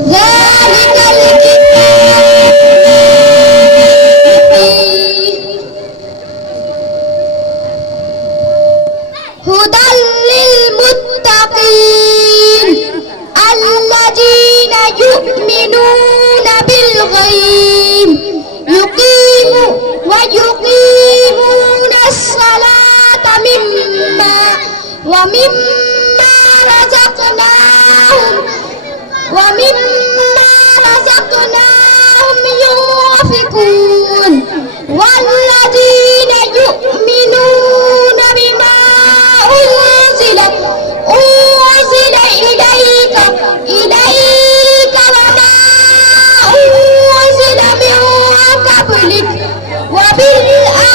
ذلك الكتاب هدى للمتقين الذين يؤمنون بالغيب ويقيمون الصلاة ومما رزقناهم ينفقون والذين يؤمنون بما أنزل إليك وما أنزل من قبلك وبالآخرة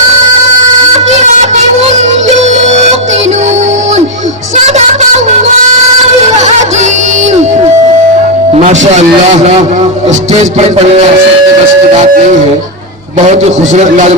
هم يوقنون صدق الله العظيم. माशाअल्लाह, स्टेज पर पढ़ने से बस की बात नहीं है, बहुत ही खूबसूरत